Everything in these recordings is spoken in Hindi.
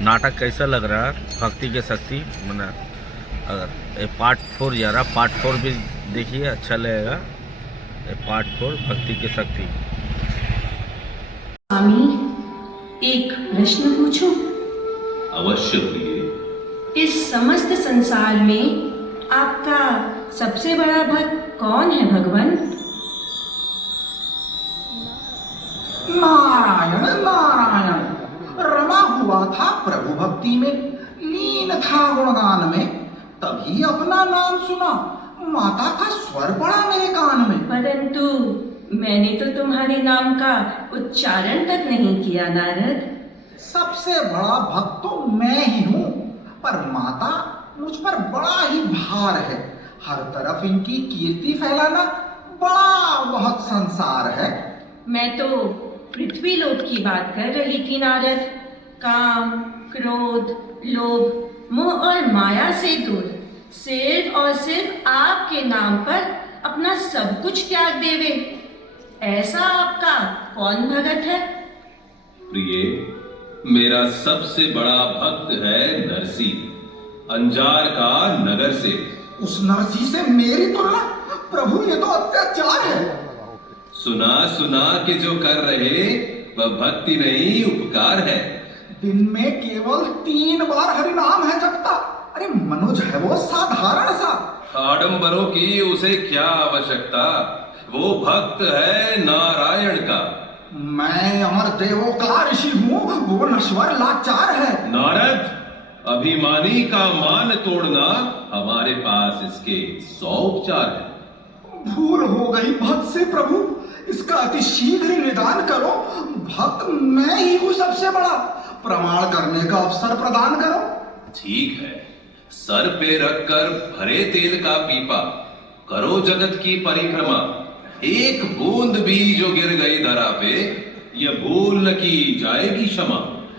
नाटक कैसा लग रहा है? भक्ति के शक्ति मैंने अगर पार्ट 4 जा रहा, पार्ट 4 भी देखिए, अच्छा लगेगा। पार्ट 4 भक्ति की शक्ति। स्वामी, एक प्रश्न पूछूं? अवश्य प्रिय। इस समस्त संसार में आपका सबसे बड़ा भक्त कौन है भगवान? नारायण नारायण, रमा हुआ था प्रभु भक्ति में, लीन था गुणगान में, तभी अपना नाम सुना, माता का स्वर पड़ा मेरे कान में। परंतु मैंने तो तुम्हारे नाम का उच्चारण तक नहीं किया नारद। सबसे बड़ा भक्त तो मैं ही हूँ, पर माता मुझ पर बड़ा ही भार है। हर तरफ इनकी कीर्ति फैलाना बड़ा बहुत संसार है। मैं तो पृथ्वी लोक की बात कर रही थी नारद। काम, क्रोध, लोभ, मोह और माया से दूर सिर्फ और सिर्फ आपके नाम पर अपना सब कुछ त्याग देवे, ऐसा आपका कौन भगत है? प्रिय, मेरा सबसे बड़ा भक्त है नरसी, अंजार का नगर से। उस नरसी से मेरी तुलना? प्रभु, ये तो अत्याचार है। सुना सुना के जो कर रहे वह भक्ति नहीं उपकार है। दिन में केवल 3 बार हरि नाम है जपता। अरे मनुज है वो साधारण सा। आडंबरों की उसे क्या आवश्यकता, वो भक्त है नारायण का। मैं अमर देवों का ऋषि हूँ, वो नश्वर लाचार है। नारद, अभिमानी का मान तोड़ना हमारे पास इसके 100 उपचार है। भूल हो गई भक्त से प्रभु, इसका अति शीघ्र निदान करो। भक्त मैं ही हूँ सबसे बड़ा, प्रमाण करने का अवसर प्रदान करो। ठीक है, सर पे रखकर भरे तेल का पीपा, करो जगत की परिक्रमा। एक बूंद भी जो गिर गई धरा पे, यह भूल न की जाएगी क्षमा।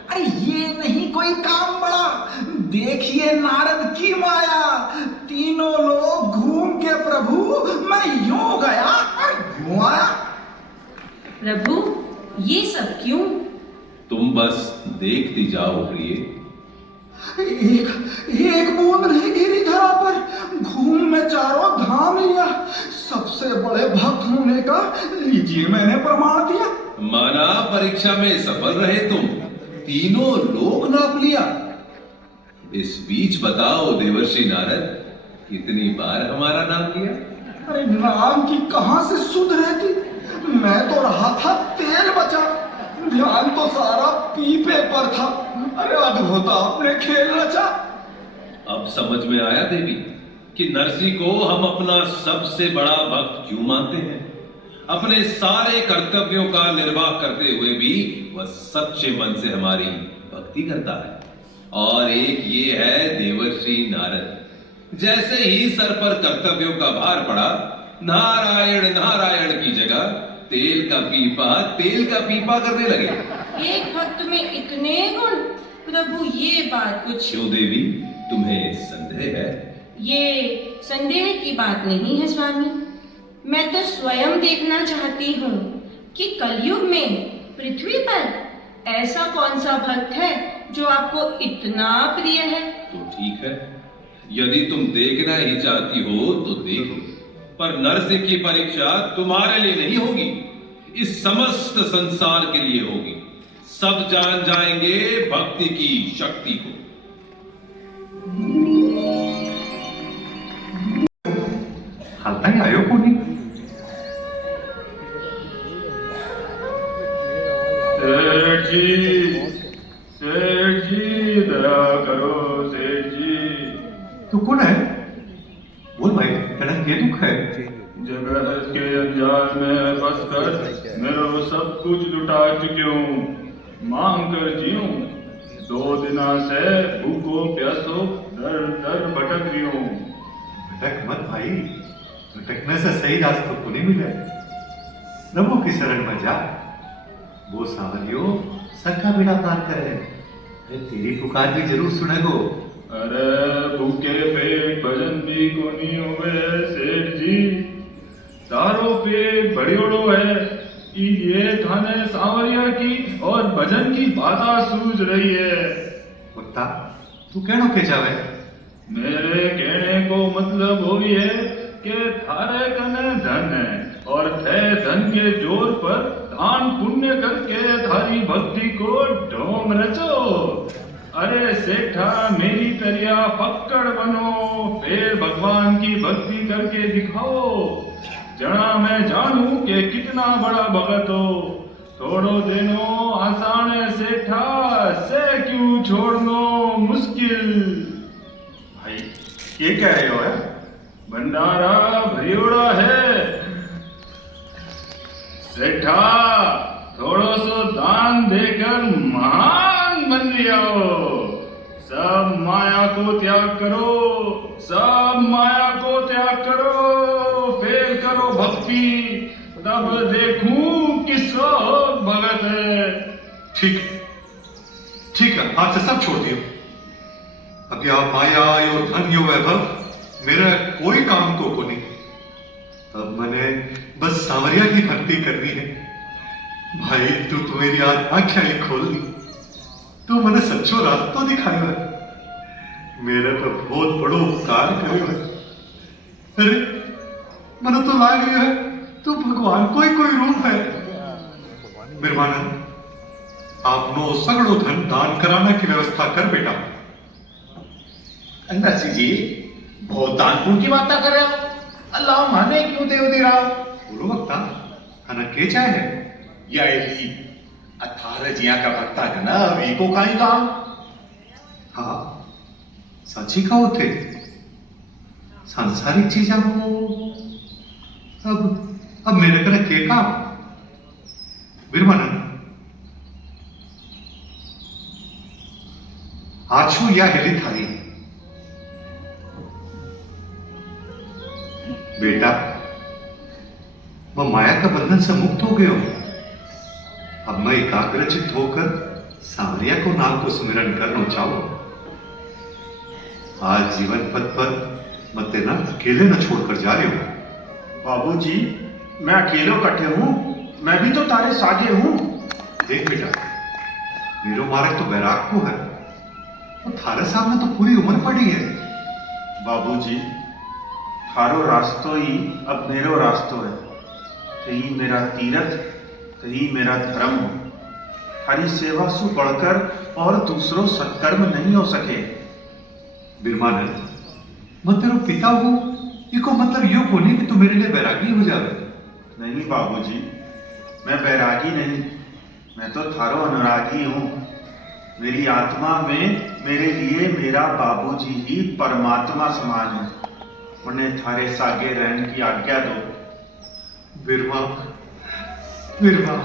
अरे ये नहीं कोई काम बड़ा, देखिए नारद की माया। तीनों लोग घूम के प्रभु, मैं यूं गया और यूं आया। प्रभु, ये सब क्यों? तुम बस देखती जाओ प्रिय। एक बूंद नहीं गिरी धरा पर, घूम में चारों धाम लिया। सबसे बड़े भक्त होने का लीजिए मैंने प्रमाण दिया। माना परीक्षा में सफल रहे तुम, तीनों लोक नाप लिया। इस बीच बताओ देवर्षि नारद, कितनी बार हमारा नाम लिया? अरे नाम की कहां से सुध रहती, मैं तो रहा था तेल बचा, ध्यान तो सारा पीपे पर था। अरे अद्भुत आपने खेल रचा। अब समझ में आया देवी कि नरसी को हम अपना सबसे बड़ा भक्त क्यों मानते हैं। अपने सारे कर्तव्यों का निर्वाह करते हुए भी वह सच्चे मन से हमारी भक्ति करता है। और एक ये है देवर्षि नारद, जैसे ही सर पर कर्तव्यों का भार पड़ा, नारायण नारायण की जगह तेल का पीपा करने लगे। एक भक्त में इतने गुण? प्रभु, ये बात कुछ। क्यों देवी, तुम्हें संदेह है? ये संदेह की बात नहीं है स्वामी, मैं तो स्वयं देखना चाहती हूँ कि कलयुग में पृथ्वी पर ऐसा कौन सा भक्त है जो आपको इतना प्रिय है। तो ठीक है, यदि तुम देखना ही चाहती हो तो देख लो, पर नरसी की परीक्षा तुम्हारे लिए नहीं होगी, इस समस्त संसार के लिए होगी। सब जान जाएंगे भक्ति की शक्ति को। हालता ही आयो कोणी? सेठ जी दया करो सेठ जी। तू कौन है? बोल भाई, तेरा क्या दुख है? जगत के अंजाल में फंसकर मेरा वो सब कुछ लुटा चुकी हूँ, मांग कर जीऊं। 2 दिना से भूखो प्यासो दर दर भटक रही हूँ। भटक मत भाई, भटकने से सही रास्ता को नहीं मिले। प्रभु की शरण में जा, वो सांवरियो सबका बेड़ा पार करे। तेरी पुकार भी जरूर सुनेगो। अरे भूखे पेट भजन भी को नहीं हुए सेठ जी, तारो पेट बड़ियोड़ो है कि ये थाने सांवरिया की और भजन की बाधा सूझ रही है। पुत्ता तू कहनो के जावे? मेरे कहने को मतलब हो है कि थारे कने धन है और थे धन के जोर पर दान पुण्य करके थारी भक्ति को ढोंग रचो। अरे सेठा मेरी तरिया पक्कड़ बनो, फिर भगवान की भक्ति करके दिखाओ। जना मैं जानू कि कितना बड़ा भगत हो, थोड़ो देनो आसान है सेठा, से क्यों छोड़नो मुश्किल। भाई ये कह रहे हो है? भंडारा भरियोड़ा है सेठा, थोड़ो सो दान देकर महान बन जाओ। सब माया को त्याग करो, सब माया को त्याग करो, फिर करो भक्ति, तब देखूं किसो भगत है। ठीक है, आज से सब छोड़ दियो। अब या माया यो धन यो वैभव मेरा कोई काम को नहीं। अब मैंने बस सांवरिया की भक्ति करनी है। भाई तू तो मेरी आज आंखें ही खोल दी, तू मैंने सच्चो रास्ता दिखाया है, मेरा तो बहुत बड़ो उपकार करे है। अरे मैंने तो लाग लिया है तू भगवान कोई रूप है। बिरमानंद आपनो सगड़ो धन दान कराना की व्यवस्था कर बेटा। नरसिंह जी बहुत दान पुण्य की बात कर रहे हो, अल्लाह माने क्यों देव दे रहा हो? बोलो वक्ता खाना के चाहे है या एली अठारह जिया का भक्ता है ना, वी को खाई काम। हाँ सची का होते सांसारिक चीजा को अब मेरे करे के काम। बिरमानंद आछू या हेली थारी बेटा, मैं माया का बंधन से मुक्त हो गया हूं। अब मैं एकाग्रचित होकर सांवरिया को नाम को सुमिरन करना चाहूं। आज जीवन पथ पर मैं तेना अकेले न छोड़कर जा रही हूं। बाबूजी मैं अकेलो कट्ठे हूं, मैं भी तो तारे सागे हूं। देख बेटा, मेरो मारे तो बैराग को है, वो थारे सामने तो पूरी उम्र पड़ी है। बाबूजी थारो रास्तो ही अब मेरो रास्तो है, कहीं मेरा तीरथ कहीं मेरा धर्म हो। हरी सेवा सु बढ़कर और दूसरों सत्कर्म नहीं हो सके। बिरमानंद मैं तेरा पिता हूं, इको मतलब यो को नहीं कि तू मेरे लिए बैरागी हो जावे। नहीं बाबूजी मैं बैरागी नहीं, मैं तो थारो अनुरागी हूं। मेरी आत्मा में मेरे लिए मेरा बाबूजी ही परमात्मा समान है। उन्हें थारे सागे रहने की आज्ञा दो। बिरमा बिरमा